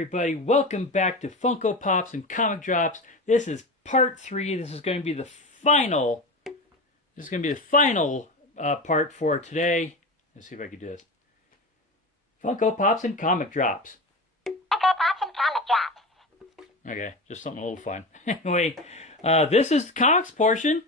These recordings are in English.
everybody, welcome back to Funko Pops and Comic Drops. This is part 3. This is going to be the final part for today. Let's see if I can do this. Funko Pops and Comic Drops. Funko Pops and Comic Drops. Okay, just something a little fun. Anyway, this is the comics portion,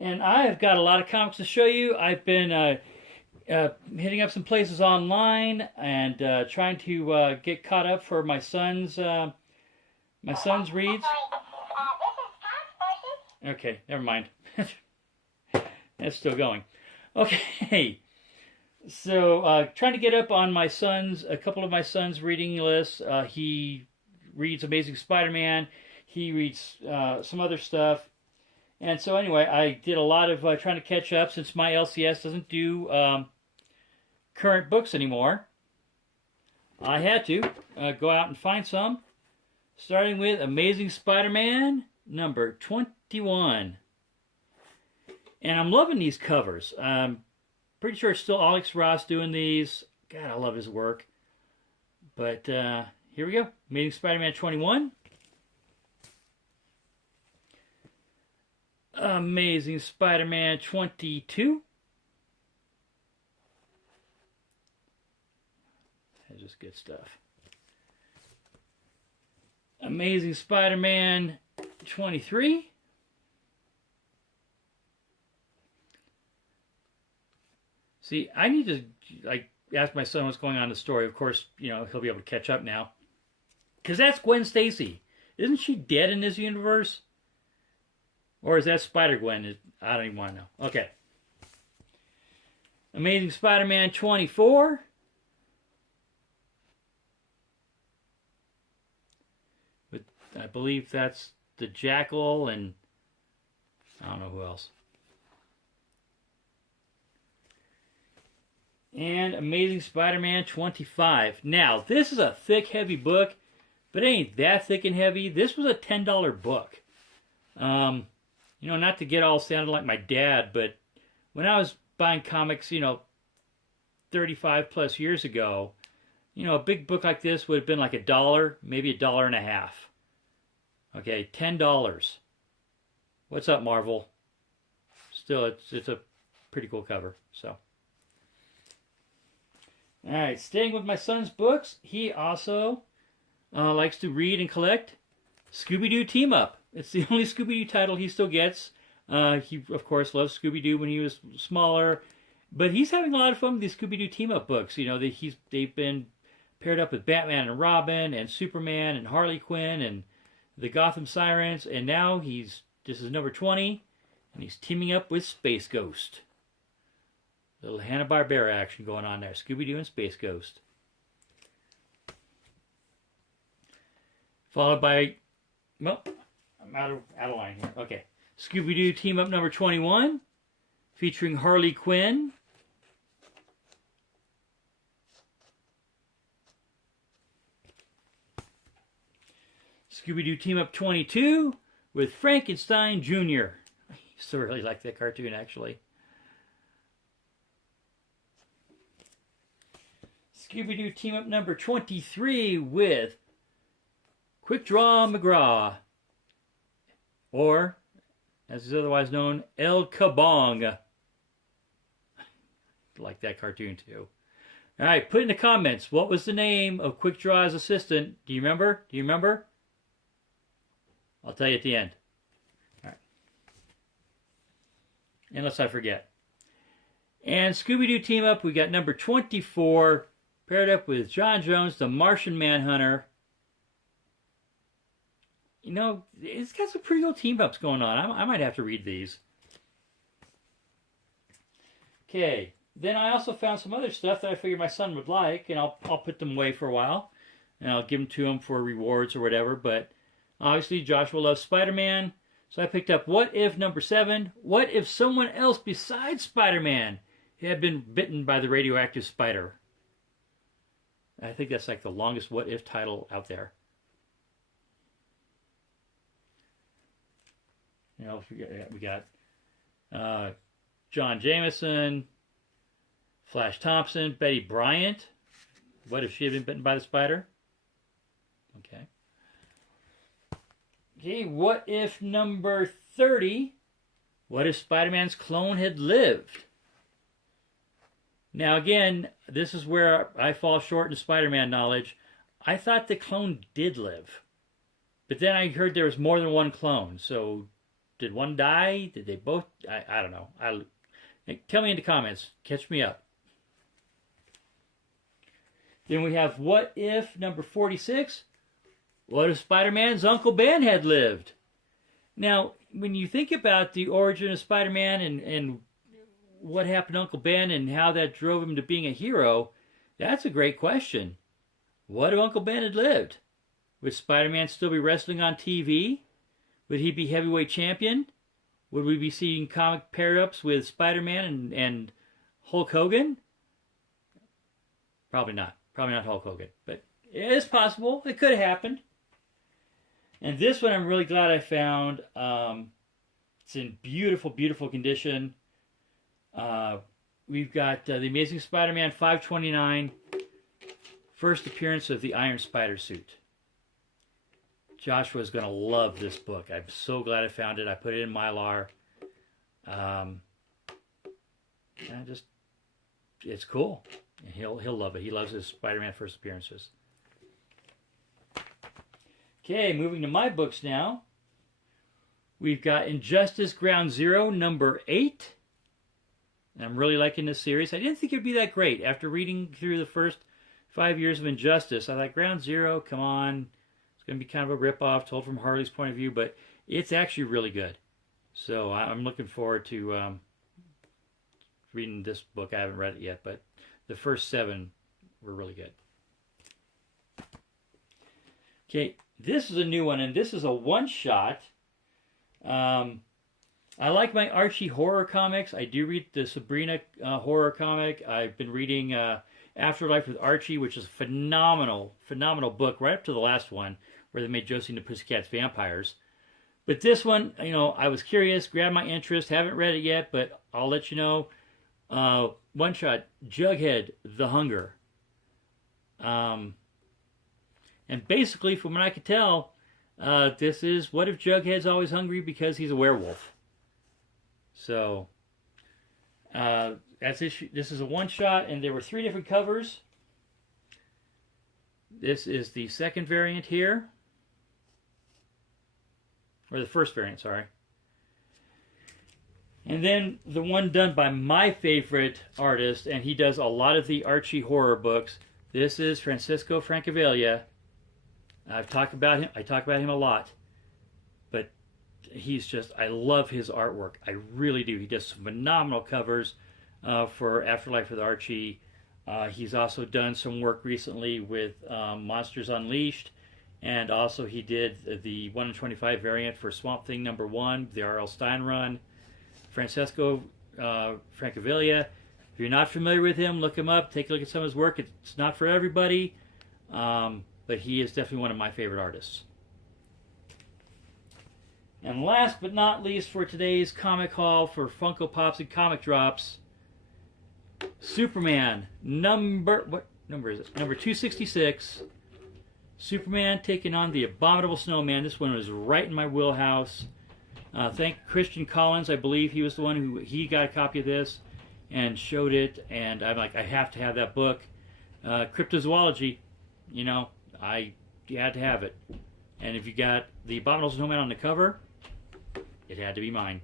and I have got a lot of comics to show you. I've been hitting up some places online and trying to get caught up for my son's reads. This is comics portion. Okay, never mind. That's still going. Okay, so trying to get up on a couple of my son's reading lists. He reads Amazing Spider-Man. He reads some other stuff. And so anyway, I did a lot of trying to catch up since my LCS doesn't do current books anymore. I had to go out and find some, starting with Amazing Spider-Man number 21. And I'm loving these covers. I'm pretty sure it's still Alex Ross doing these. God, I love his work. But here we go. Amazing Spider-Man 21. Amazing Spider-Man 22. That's just good stuff. Amazing Spider-Man 23. See, I need to ask my son what's going on in the story. Of course, he'll be able to catch up now. Because that's Gwen Stacy. Isn't she dead in this universe? Or is that Spider-Gwen? I don't even want to know. Okay. Amazing Spider-Man 24. But I believe that's the Jackal and I don't know who else. And Amazing Spider-Man 25. Now, this is a thick, heavy book, but it ain't that thick and heavy. This was a $10 book. Not to get all sounded like my dad, but when I was buying comics, 35 plus years ago, a big book like this would have been like $1, maybe $1.50. Okay, $10. What's up, Marvel? Still, it's a pretty cool cover, so. All right, staying with my son's books, he also likes to read and collect Scooby-Doo Team Up. It's the only Scooby-Doo title he still gets. He, of course, loved Scooby-Doo when he was smaller. But he's having a lot of fun with these Scooby-Doo Team-Up books. They've been paired up with Batman and Robin and Superman and Harley Quinn and the Gotham Sirens. And now this is number 20, and he's teaming up with Space Ghost. Little Hanna-Barbera action going on there. Scooby-Doo and Space Ghost. Followed by, well, I'm out of line here. Okay. Scooby-Doo Team Up number 21, featuring Harley Quinn. Scooby-Doo Team Up 22 with Frankenstein Jr. I used to really like that cartoon, actually. Scooby-Doo Team Up number 23 with Quick Draw McGraw, or, as is otherwise known, El Kabong. I like that cartoon too. All right, put in the comments, what was the name of Quick Draw's assistant? Do you remember? I'll tell you at the end. All right. Unless I forget. And Scooby-Doo Team Up, we got number 24, paired up with John Jones, the Martian Manhunter. It's got some pretty cool team-ups going on. I might have to read these. Okay. Then I also found some other stuff that I figured my son would like, and I'll put them away for a while. And I'll give them to him for rewards or whatever. But obviously, Joshua loves Spider-Man. So I picked up What If number 7. What if someone else besides Spider-Man had been bitten by the radioactive spider? I think that's like the longest What If title out there. We got John Jameson, Flash Thompson, Betty Bryant. What if she had been bitten by the spider? Okay. Okay, what if number 30? What if Spider-Man's clone had lived? Now again, this is where I fall short in Spider-Man knowledge. I thought the clone did live. But then I heard there was more than one clone. So did one die? Did they both? I don't know. Tell me in the comments. Catch me up. Then we have what if number 46? What if Spider-Man's Uncle Ben had lived? Now, when you think about the origin of Spider-Man and what happened to Uncle Ben and how that drove him to being a hero, that's a great question. What if Uncle Ben had lived? Would Spider-Man still be wrestling on TV? Would he be heavyweight champion? Would we be seeing comic pair-ups with Spider-Man and Hulk Hogan? Probably not. Probably not Hulk Hogan. But it is possible. It could have happened. And this one I'm really glad I found. It's in beautiful, beautiful condition. We've got The Amazing Spider-Man 529. First appearance of the Iron Spider suit. Joshua's going to love this book. I'm so glad I found it. I put it in Mylar. It's cool. He'll love it. He loves his Spider-Man first appearances. Okay, moving to my books now. We've got Injustice Ground Zero, number 8. And I'm really liking this series. I didn't think it would be that great. After reading through the first 5 years of Injustice, I thought, Ground Zero, come on. It's going to be kind of a ripoff told from Harley's point of view, but it's actually really good. So I'm looking forward to reading this book. I haven't read it yet, but the first 7 were really good. Okay, this is a new one, and this is a one-shot. I like my Archie horror comics. I do read the Sabrina horror comic. I've been reading Afterlife with Archie, which is a phenomenal, phenomenal book, right up to the last one, where they made Josie and the Pussycats vampires. But this one, I was curious, grabbed my interest, haven't read it yet, but I'll let you know. One shot, Jughead, The Hunger. And basically, from what I could tell, this is what if Jughead's always hungry because he's a werewolf. So, that's issue. This is a one shot, and there were 3 different covers. This is the second variant here, or the first variant, sorry. And then the one done by my favorite artist, and he does a lot of the Archie horror books. This is Francesco Francavilla. I've talked about him. I talk about him a lot, but I love his artwork. I really do. He does some phenomenal covers for Afterlife with Archie. He's also done some work recently with Monsters Unleashed, and also he did the 1 in 25 variant for Swamp Thing #1, the R.L. Stine run. Francesco Francavilla. If you're not familiar with him, look him up. Take a look at some of his work. It's not for everybody, but he is definitely one of my favorite artists. And last but not least for today's comic haul for Funko Pops and Comic Drops, Superman what number is it? Number 266. Superman taking on the Abominable Snowman. This one was right in my wheelhouse. Thank Christian Collins. I believe he was the one who got a copy of this and showed it, and I'm like, I have to have that book. Cryptozoology, you had to have it. And if you got the Abominable Snowman on the cover, it had to be mine.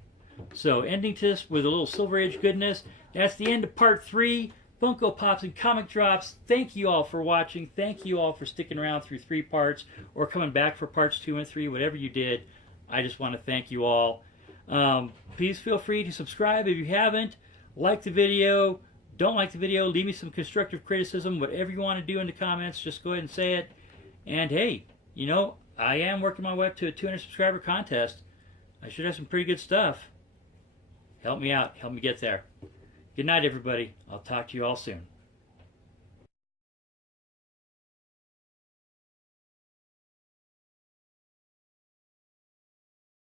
So ending this with a little Silver Age goodness. That's the end of part 3. Funko Pops and Comic Drops. Thank you all for watching. Thank you all for sticking around through 3 parts or coming back for parts 2 and 3, whatever you did. I just want to thank you all. Please feel free to subscribe if you haven't. Like the video. Don't like the video. Leave me some constructive criticism. Whatever you want to do in the comments, just go ahead and say it. And hey, I am working my way up to a 200 subscriber contest. I should have some pretty good stuff. Help me out. Help me get there. Good night, everybody. I'll talk to you all soon.